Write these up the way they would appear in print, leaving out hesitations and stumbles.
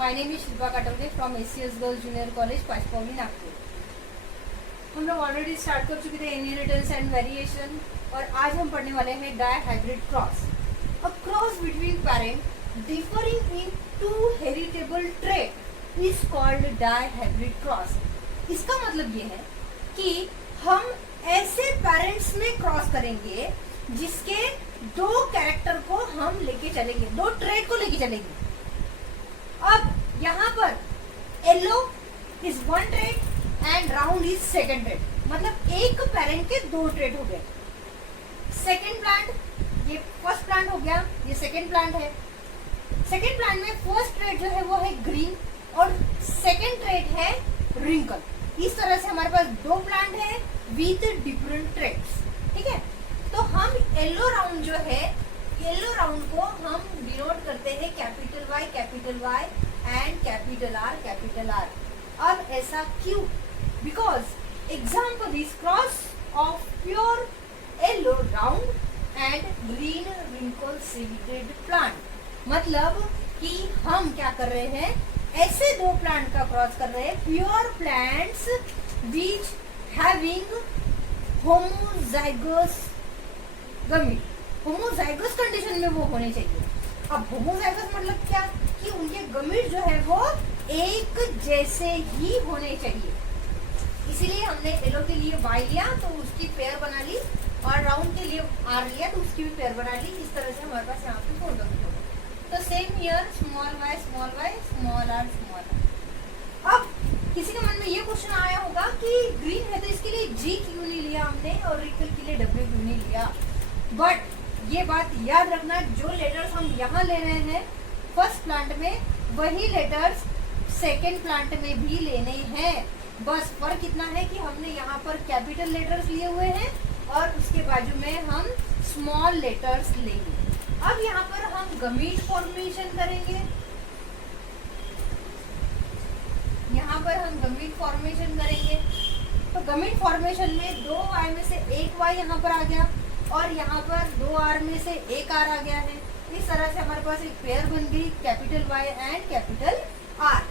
My name is Shilpa Katwale from ACS girls junior college Pachpauli Nagpur. हम लोग already start कर चुके थे इनहेरिटेंस एंड वेरिएशन और आज हम पढ़ने वाले हैं dihybrid cross. A cross between parent differing in two heritable trait is called dihybrid cross. इसका मतलब ये है कि हम ऐसे पेरेंट्स में क्रॉस करेंगे जिसके दो कैरेक्टर को हम लेके चलेंगे, दो ट्रेट को लेके चलेंगे। अब यहाँ पर yellow is one trait and round is second trait, मतलब एक पेरेंट के दो ट्रेट हो गए। सेकेंड प्लांट, ये फर्स्ट प्लांट हो गया, ये सेकेंड प्लांट है। सेकेंड प्लांट में फर्स्ट ट्रेट जो है वो है ग्रीन और सेकेंड ट्रेट है रिंकल। इस तरह से हमारे पास दो प्लांट है विथ डिफरेंट ट्रेट्स। ठीक है, तो हम येलो राउंड जो है, येलो राउंड को हम डिनोट करते हैं capital Y and capital R. अब ऐसा क्यों? Because example is cross of pure yellow round and green wrinkle seeded plant. मतलब कि हम क्या कर रहे हैं, ऐसे दो प्लांट का क्रॉस कर रहे हैं, pure plants which having homozygous gamete. Homozygous condition में वो होने चाहिए। अब होमोजाइगस मतलब क्या, कि उनके गमीट जो है वो एक जैसे ही होने चाहिए। इसीलिए हमने येलो के लिए वाई लिया तो उसकी पेयर बना ली और राउंड के लिए आर लिया तो उसकी भी पेयर बना ली। इस तरह से हमारे पास यहाँ पे फोर गमीट होगा। तो same here small Y small R. अब किसी के मन में ये क्वेश्चन आया होगा कि ग्रीन है तो इसके लिए जी क्यों नहीं लिया हमने और रिंकल के लिए डब्ल्यू क्यों नहीं लिया। बट ये बात याद रखना, जो लेटर्स हम यहाँ ले रहे हैं फर्स्ट प्लांट में, वही लेटर्स सेकेंड प्लांट में भी लेने हैं। बस फर्क इतना है कि हमने यहाँ पर कैपिटल लेटर्स लिए हुए हैं और उसके बाजू में हम स्मॉल लेटर्स लेंगे। अब यहाँ पर हम गमीट फॉर्मेशन करेंगे। यहाँ पर हम गमीट फॉर्मेशन करेंगे तो गमीट फॉर्मेशन में दो वाई में से एक वाई यहाँ पर आ गया और यहाँ पर दो आर में से एक आर आ गया है। इस तरह से हमारे पास एक पेयर बन गई capital Y and capital R.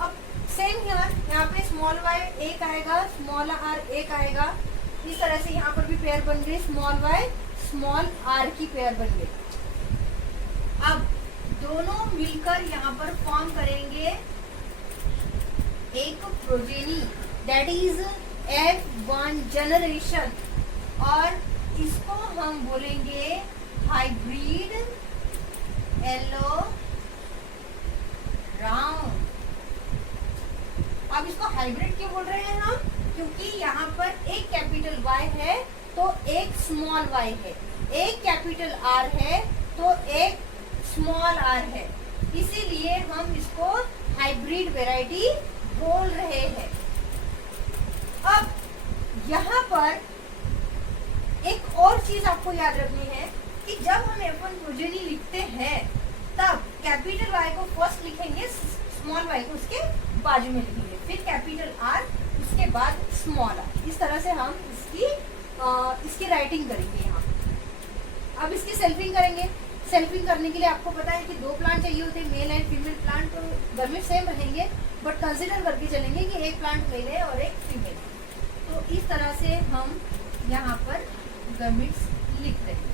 अब सेम यहाँ पे स्मॉल वाई एक आएगा, स्मॉल आर एक आएगा। इस तरह से यहाँ पर भी पेयर बन गई, स्मॉल वाई स्मॉल आर की पेयर बन गई। अब दोनों मिलकर यहाँ पर फॉर्म करेंगे एक progeny, that is F1 generation, और इसको हम बोलेंगे हाइब्रिड येलो राउंड। अब इसको हाइब्रिड क्यों बोल रहे हैं हम? क्योंकि यहाँ पर एक कैपिटल Y है तो एक स्मॉल y है, एक कैपिटल R है तो एक स्मॉल r है, इसीलिए हम इसको हाइब्रिड वेराइटी बोल रहे हैं। अब यहाँ पर एक और चीज आपको याद रखनी है कि जब हम F1 प्रोजेनी लिखते हैं तब कैपिटल Y को फर्स्ट लिखेंगे, स्मॉल y को उसके बाजू में लिखेंगे, फिर कैपिटल R, उसके बाद स्मॉल r। इस तरह से हम इसकी राइटिंग करेंगे यहाँ। अब इसकी सेल्फिंग करेंगे। सेल्फिंग करने के लिए आपको पता है कि दो प्लांट चाहिए होते हैं, मेल एंड फीमेल प्लांट। तो गमीट सेम रहेंगे बट कंसिडर करके चलेंगे कि एक प्लांट मेल है और एक फीमेल। तो इस तरह से हम यहाँ पर गमीट्स लिख देंगे।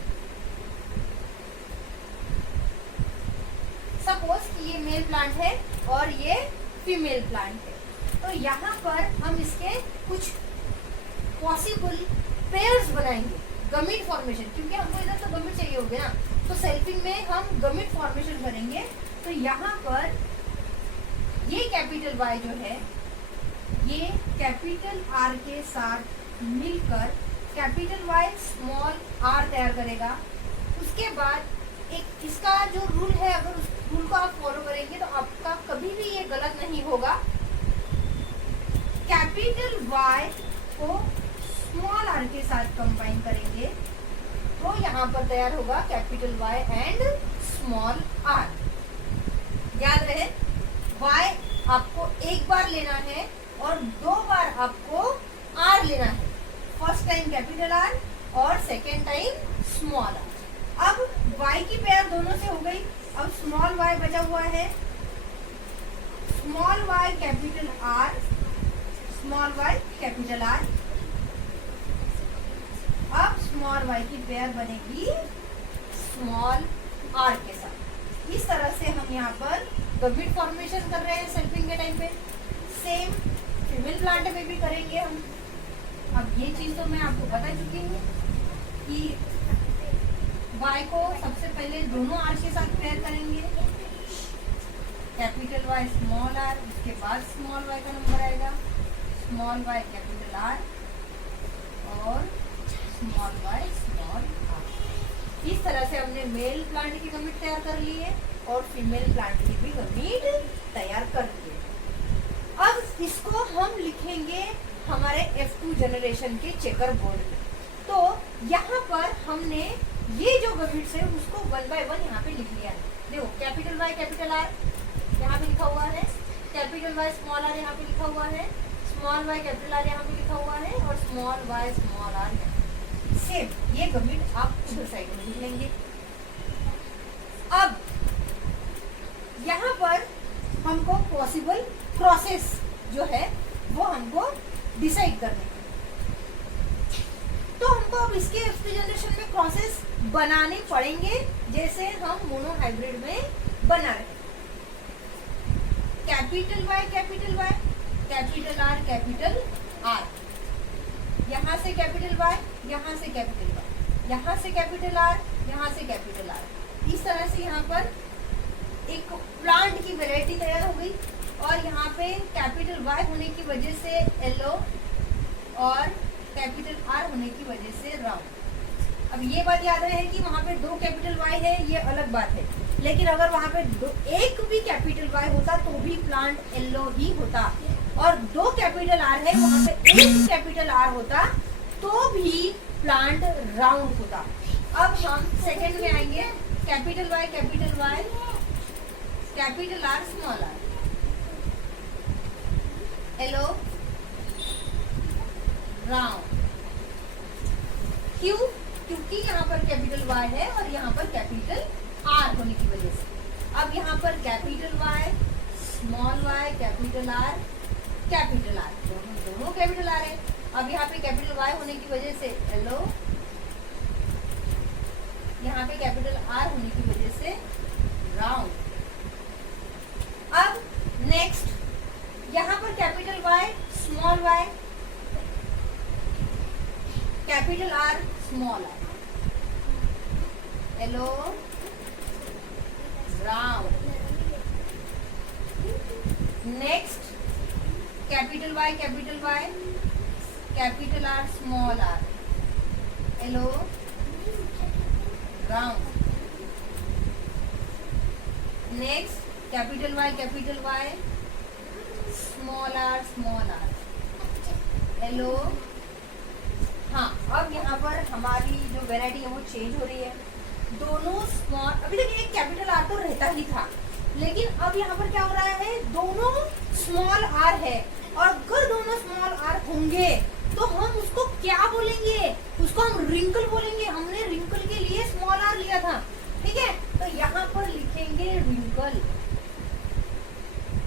सपोज कि ये मेल प्लांट है और ये फीमेल प्लांट है, तो यहाँ पर हम इसके कुछ पॉसिबल पेयर्स बनाएंगे गमीट फॉर्मेशन, क्योंकि हमको इधर तो गमीट चाहिए होगा ना। तो सेल्फिंग में हम गमीट फॉर्मेशन करेंगे। तो यहाँ पर ये कैपिटल Y जो है ये कैपिटल R के साथ मिलकर कैपिटल Y स्मॉल r तैयार करेगा। उसके बाद एक इसका जो रूल है, अगर उस रूल को आप फॉलो करेंगे तो आपका कभी भी ये गलत नहीं होगा। कैपिटल Y को स्मॉल r के साथ कंबाइन करेंगे तो यहाँ पर तैयार होगा capital Y and small r। याद रहे, Y आपको एक बार लेना है और दो बार आपको R लेना है। फर्स्ट टाइम कैपिटल R और सेकेंड टाइम स्मॉल r। अब y की पेयर दोनों से हो गई। अब स्मॉल y बचा हुआ है small y capital R, small y capital R। अब स्मॉल y की पेयर बनेगी स्मॉल r के साथ। इस तरह से हम यहाँ पर गमिट फॉर्मेशन कर रहे हैं सेल्फिंग के टाइम पे। सेम फीमेल प्लांट में भी करेंगे हम। अब ये चीज तो मैं आपको बता चुकी हूँ कि y को सबसे पहले दोनों r के साथ पेयर करेंगे, कैपिटल Y स्मॉल r, उसके बाद स्मॉल y का नंबर आएगा, स्मॉल y कैपिटल R और स्मॉल y स्मॉल r। इस तरह से हमने मेल प्लांट की गमिट तैयार कर ली है और फीमेल प्लांट की भी गमिट तैयार कर ली है। अब इसको हम लिखेंगे हमारे F2 जनरेशन के चेकर बोर्ड में। तो यहाँ पर हमने ये जो गमिट्स है उसको 1 बाय 1 यहाँ पे लिख लिया है। देखो कैपिटल Y कैपिटल R यहाँ पे लिखा हुआ है, कैपिटल Y स्मॉल r यहाँ पे लिखा हुआ है, स्मॉल y कैपिटल R यहाँ पे लिखा हुआ है और small y small r। Same ये गमिट आप उधर साइड में लिख लेंगे। अब यहाँ पर हमको पॉसिबल प्रोसेस जो है वो हमको डिसाइड करने की, तो हमको अब इसके F2 जनरेशन में प्रोसेस बनाने पड़ेंगे जैसे हम मोनो हाइब्रिड में बना रहे। Capital Y capital Y capital R capital R, यहाँ से कैपिटल Y, यहाँ से कैपिटल Y, यहाँ से कैपिटल R, यहाँ से कैपिटल R। इस तरह से यहाँ पर एक प्लांट की वैरायटी तैयार हो गई। और यहाँ पे कैपिटल Y होने की वजह से येलो और कैपिटल R होने की वजह से राउंड। अब ये बात याद रहे कि वहाँ पे 2 कैपिटल Y है, ये अलग बात है, लेकिन अगर वहाँ पे एक भी कैपिटल Y होता तो भी प्लांट येलो ही होता, और 2 कैपिटल R है वहाँ पे एक कैपिटल R होता तो भी प्लांट राउंड होता। अब हम सेकंड में आएंगे, capital Y capital Y capital R small r, yellow round. क्यों? क्योंकि यहाँ पर कैपिटल Y है और यहाँ पर कैपिटल R होने की वजह से। अब यहाँ पर capital Y small y capital R capital R, दोनों कैपिटल R है। अब यहाँ पे कैपिटल Y होने की वजह से येलो, यहाँ पे कैपिटल R होने की वजह से राउंड। अब नेक्स्ट यहाँ पर capital Y small y capital R small r, yellow round. Next capital Y capital Y capital R small r, yellow round. Next capital Y capital Y small r, yellow. हाँ, अब यहाँ पर हमारी जो variety है वो चेंज हो रही है। दोनों स्मॉल, अभी तक एक कैपिटल R तो रहता ही था, लेकिन अब यहाँ पर क्या हो रहा है, दोनों स्मॉल r है। और अगर दोनों स्मॉल r होंगे तो हम उसको क्या बोलेंगे, उसको हम रिंकल बोलेंगे। हमने रिंकल के लिए स्मॉल r लिया था, ठीक है, तो यहाँ पर लिखेंगे रिंकल।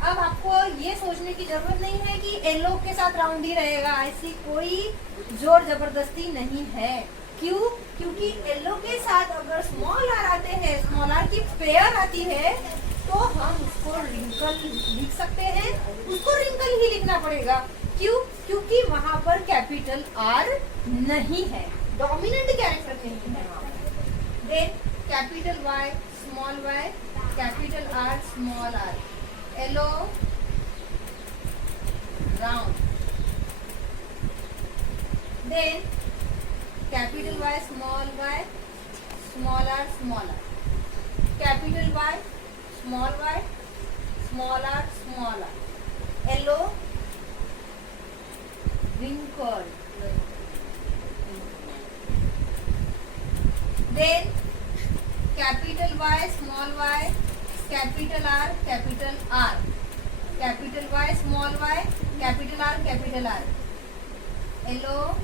अब आपको ये सोचने की जरूरत नहीं है कि येलो के साथ राउंड ही रहेगा, ऐसी कोई जोर जबरदस्ती नहीं है। क्यों? क्योंकि येलो के साथ अगर स्मॉल r आते हैं, स्मॉल r की पेयर आती है, तो हम उसको रिंकल लिख सकते हैं, उसको रिंकल ही लिखना पड़ेगा। क्यों? क्योंकि वहां पर कैपिटल R नहीं है, डोमिनेंट कैरेक्टर नहीं है वहां पर। Then capital Y small y capital R small r, yellow round. Then capital Y small r small r, capital Y small y small r, yellow wrinkled. Then capital Y small y capital R capital R, capital Y small y capital R, yellow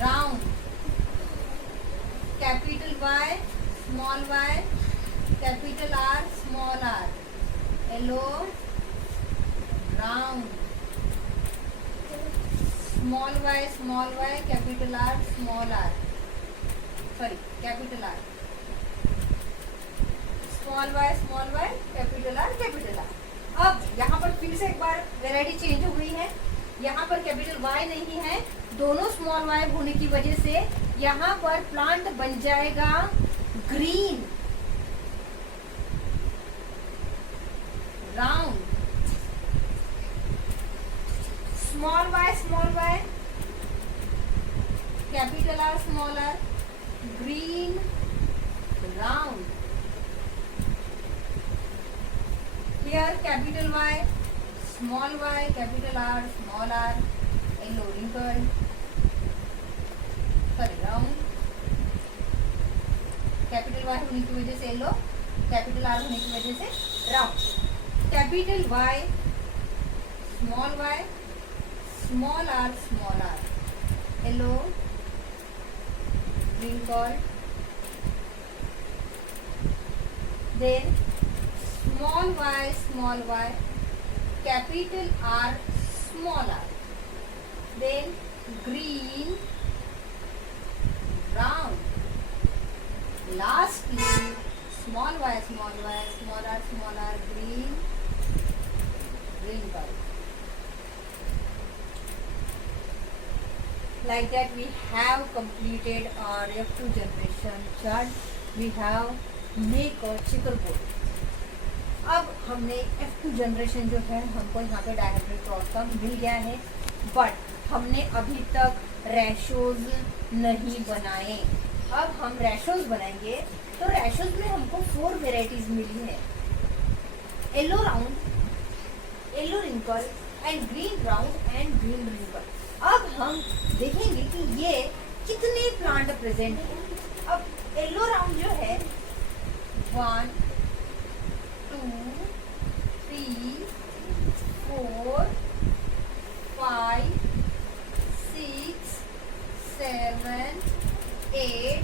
round, capital Y small y capital R small r, yellow round, small y capital R small r, sorry capital R, small y capital R capital R। अब यहाँ पर फिर से एक बार variety change हो गई है, यहाँ पर कैपिटल Y नहीं है, दोनों स्मॉल y होने की वजह से यहाँ पर प्लांट बन जाएगा green, round, small y capital R small r, green, round. Here capital Y, small y, capital R, small r, yellow wrinkled, sorry round, capital Y होने की वजह से yellow, capital R होने की वजह से round, capital Y, small r, yellow, wrinkled, then small y, capital R, small r, then green, round, lastly small y, small r, green, wrinkled. Like that we have completed our F2 generation chart. We have make a checkerboard. अब हमने F2 generation जो है हमको यहाँ पे dihedral cross का मिल गया है, बट हमने अभी तक रेशोज नहीं बनाए। अब हम रेशोज बनाएंगे, तो रेशोज में हमको 4 वेराइटीज मिली है, yellow round, yellow wrinkle and green round and green wrinkle. अब हम देखेंगे कि ये कितने प्लांट प्रेजेंट है। अब येलो राउंड जो है 1 2 3 4 5 6 7 8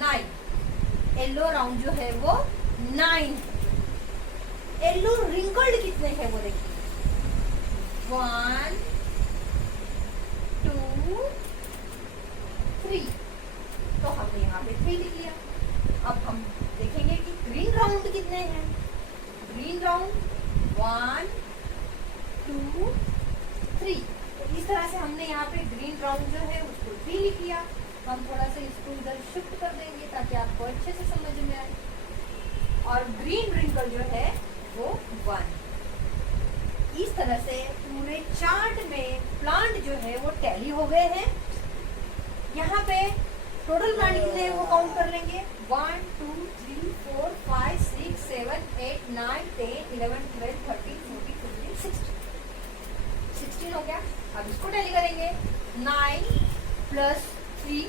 9 येलो राउंड जो है वो 9। येलो रिंकल्ड कितने हैं वो देखिए 1 2 3, तो हमने यहाँ पे 3 लिख लिया। अब हम देखेंगे कि ग्रीन राउंड कितने हैं। ग्रीन राउंड 1 2 3, तो इस तरह से हमने यहाँ पे ग्रीन राउंड जो है उसको 3 लिख लिया। हम थोड़ा सा इसको इधर शिफ्ट कर देंगे ताकि आपको अच्छे से समझ में आए। और ग्रीन रिंकल जो है वो 1। इस तरह से पूरे चार्ट में प्लांट जो है वो टैली हो गए हैं। यहाँ पे टोटल प्लांट कितने हैं वो काउंट कर लेंगे 1 2 3 4 5 6 7 8 9 10 11 12 13 14 15 16 हो गया। अब इसको टैली करेंगे 9 प्लस 3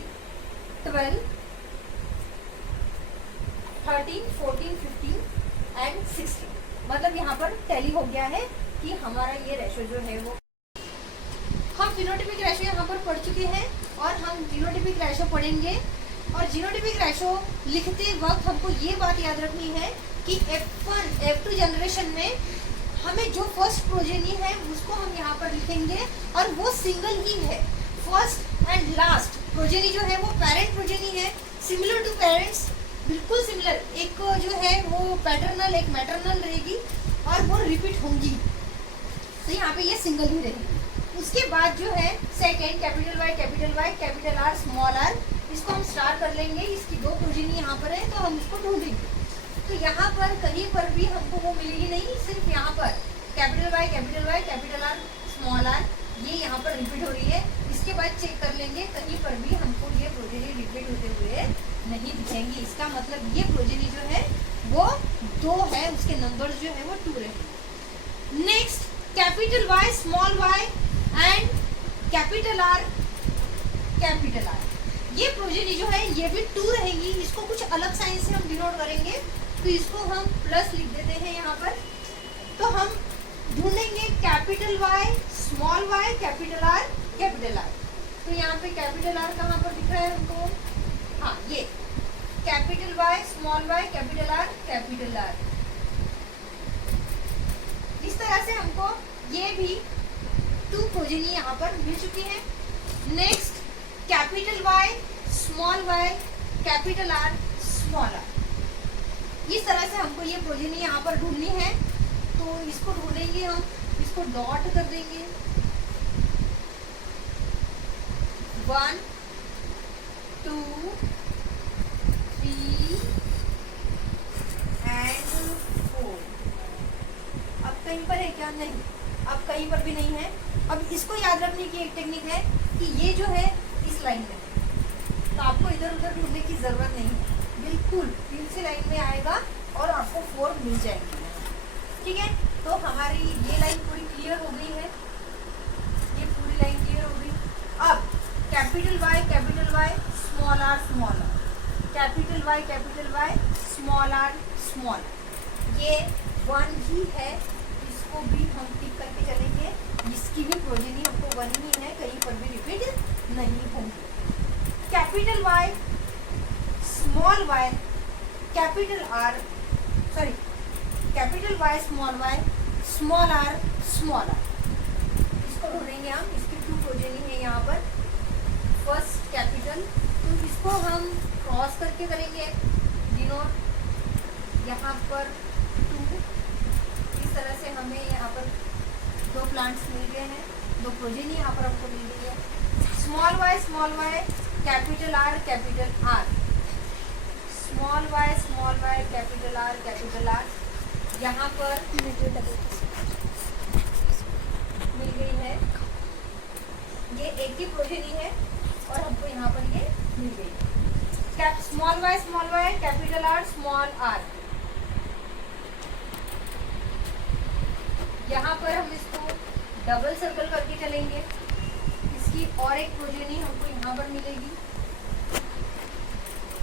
12 13 14 15 एंड 16, मतलब यहाँ पर टैली हो गया है कि हमारा ये रेशो जो है वो हम जीनोटिपिक रेशो यहाँ पर पढ़ चुके हैं और हम जीनोटिपिक रेशो पढ़ेंगे। और जीनोटिपिक रेशो लिखते वक्त हमको ये बात याद रखनी है कि F1 F2 जनरेशन में हमें जो फर्स्ट प्रोजेनी है उसको हम यहाँ पर लिखेंगे और वो सिंगल ही है। फर्स्ट एंड लास्ट प्रोजेनी जो है वो पेरेंट प्रोजेनी है, सिमिलर टू पेरेंट्स, बिल्कुल सिमिलर। एक जो है वो पैटर्नल एक मैटरनल रहेगी और वो रिपीट होंगी, तो यहाँ पे ये सिंगल ही रहेगी। उसके बाद जो है second capital Y capital R small r, इसको हम स्टार कर लेंगे। इसकी 2 प्रोजेनी यहाँ पर है तो हम इसको ढूंढेंगे। तो यहाँ पर कहीं पर भी हमको वो मिलेगी नहीं, सिर्फ यहाँ पर capital Y capital R small r ये यहाँ पर रिपीट हो रही है। इसके बाद चेक कर लेंगे, कहीं पर भी हमको ये प्रोजेनी रिपीट होते हुए नहीं दिखेंगी। इसका मतलब ये प्रोजेनी जो है वो 2 है, उसके नंबर्स जो है वो 2 रहेंगे। Next capital Y small y and capital R ये प्रोजेनी जो है ये भी 2 रहेंगी। इसको कुछ अलग साइन से हम डिनोट करेंगे, तो इसको हम प्लस लिख देते हैं यहाँ पर। तो हम ढूंढेंगे capital Y small y capital R। तो यहाँ पे कैपिटल R कहाँ पर दिख रहा है हमको, हाँ ये capital Y small y capital R। तरह से हमको ये भी 2 प्रोजेनी यहाँ पर मिल चुकी है। Next capital Y, small y, capital R, small r। इस तरह से हमको ये प्रोजेनी यहाँ पर ढूंढनी है, तो इसको ढूंढेंगे हम, इसको डॉट कर देंगे 1 2 3 and 4। अब कहीं पर है क्या? नहीं, अब कहीं पर भी नहीं है। अब इसको याद रखने की एक टेक्निक है कि ये जो है इस लाइन में, तो आपको इधर उधर ढूंढने की जरूरत नहीं है, बिल्कुल इसी लाइन में आएगा और आपको 4 मिल जाएगी। ठीक है, तो हमारी ये लाइन पूरी क्लियर हो गई है, ये पूरी लाइन क्लियर हो गई। अब capital Y, small r, capital Y, small r, small. ये 1 ही है, इसको भी हम टिक करके चलेंगे। इसकी भी प्रोजेनी हमको 1 ही है, कहीं पर भी रिपीट नहीं होंगे। Capital Y, small y, capital R, sorry capital Y, small y, small r, small r। इसको ढूंढेंगे हम, इसकी 2 प्रोजेनी है यहाँ पर। फर्स्ट कैपिटल, तो इसको हम क्रॉस करके करेंगे डिनोट, यहाँ पर 2। इस तरह से हमें यहाँ पर 2 प्लांट्स मिल गए हैं, 2 प्रोजेनी यहाँ पर हमको मिल गई है। Small y, capital R, capital R, small y, capital R, यहाँ पर मिल गई है। ये एक ही प्रोजेनी है और हमको यहाँ पर ये मिल गई। Small y, capital R, small r। यहाँ पर हम इसको डबल सर्कल करके चलेंगे, इसकी और एक प्रोजेनी हमको यहाँ पर मिलेगी।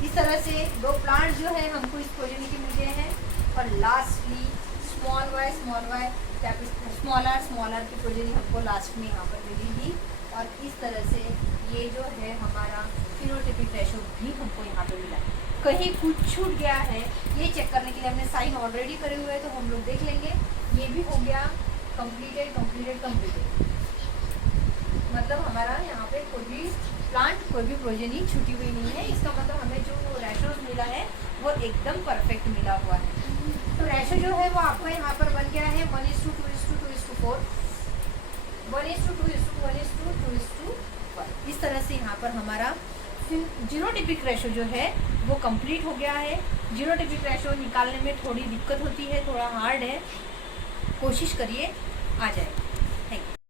इस तरह से 2 प्लांट जो है हमको इस प्रोजेनी के मिल गए हैं। और lastly small y, capital small r की प्रोजेनी हमको लास्ट में यहाँ पर मिलेगी। और इस तरह से ये जो है हमारा फिनोटाइपिक रेशो भी हमको यहाँ पे मिला। कहीं कुछ छूट गया है ये चेक करने के लिए हमने साइन ऑलरेडी करे हुए हैं, तो हम लोग देख लेंगे। ये भी हो गया कंप्लीटेड। मतलब हमारा यहाँ पे कोई भी प्लांट, कोई भी प्रोजेनी छूटी हुई नहीं है। इसका मतलब हमें जो रेशोज मिला है वो एकदम परफेक्ट मिला हुआ है। तो रेशो जो है वो आपको यहाँ पर बन गया है 1:2:2:4, 1:2:1:2:1। इस तरह से यहाँ पर हमारा जीनोटाइपिक रेशो जो है वो कंप्लीट हो गया है। जीनोटाइपिक रेशो निकालने में थोड़ी दिक्कत होती है, थोड़ा हार्ड है, कोशिश करिए आ जाए।